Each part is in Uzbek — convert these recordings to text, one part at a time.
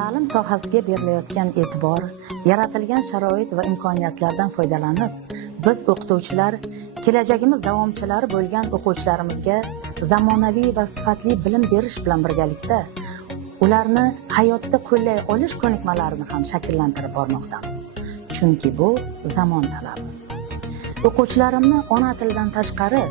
ta'lim sohasiga berilayotgan e'tibor, yaratilgan sharoit va imkoniyatlardan foydalanib, biz o'qituvchilar kelajagimiz davomchilari bo'lgan o'quvchilarimizga zamonaviy va sifatli bilim berish bilan birgalikda ularni hayotda qo'llay olish ko'nikmalarini ham shakllantirib bormoqdamiz. Chunki bu zamon talabi. O'quvchilarimni ona tilidan tashqari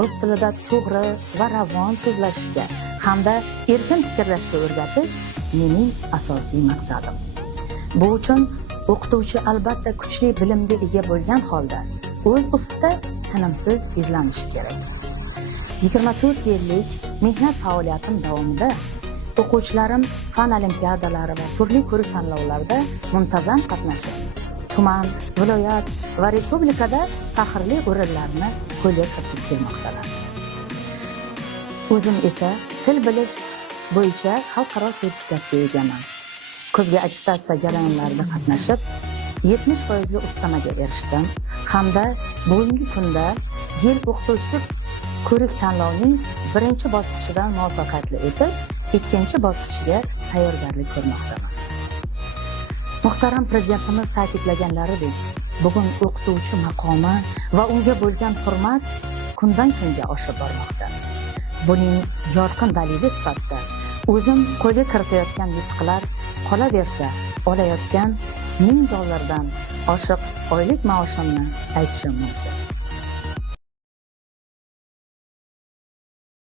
rus tilida to'g'ri va ravon so'zlashishga hamda erkin fikrlashga o'rgatish mening asosiy maqsadim. Bu uchun o'qituvchi albatta kuchli bilimga ega bo'lgan holda o'z ustida tinimsiz izlanishi kerak. 24 yillik mehnat faoliyatim davomida o'quvchilarim fan olimpiadalari va turli ko'rik tanlovlarda muntazam qatnashib, tuman, viloyat va respublikada faxrli o'rinlarni qo'lga kiritib kelmoqdalar. O'zim esa til bilish bo'yicha xalqaro sertifikatga egaman. Kuzgi attestatsiya jarayonlarida qatnashib, 70% ustamaga erishdim hamda bugungi kunda yil o'qituvchisi ko'rik tanlovning birinchi bosqichidan muvaffaqiyatli o'tib, ikkinchi bosqichiga tayyorgarlik ko'rmoqdaman. Muhtaram Prezidentimiz ta'kidlaganlaridek, bugun o'qituvchi maqomi va unga bo'lgan hurmat kundan kunga oshib bormoqda. Buning yorqin dalili sifatida o'zim qo'lga kiritayotgan yutuqlar qolaversa, olayotgan $1000 dan oshiq oylik maoshimni aytishim mumkin.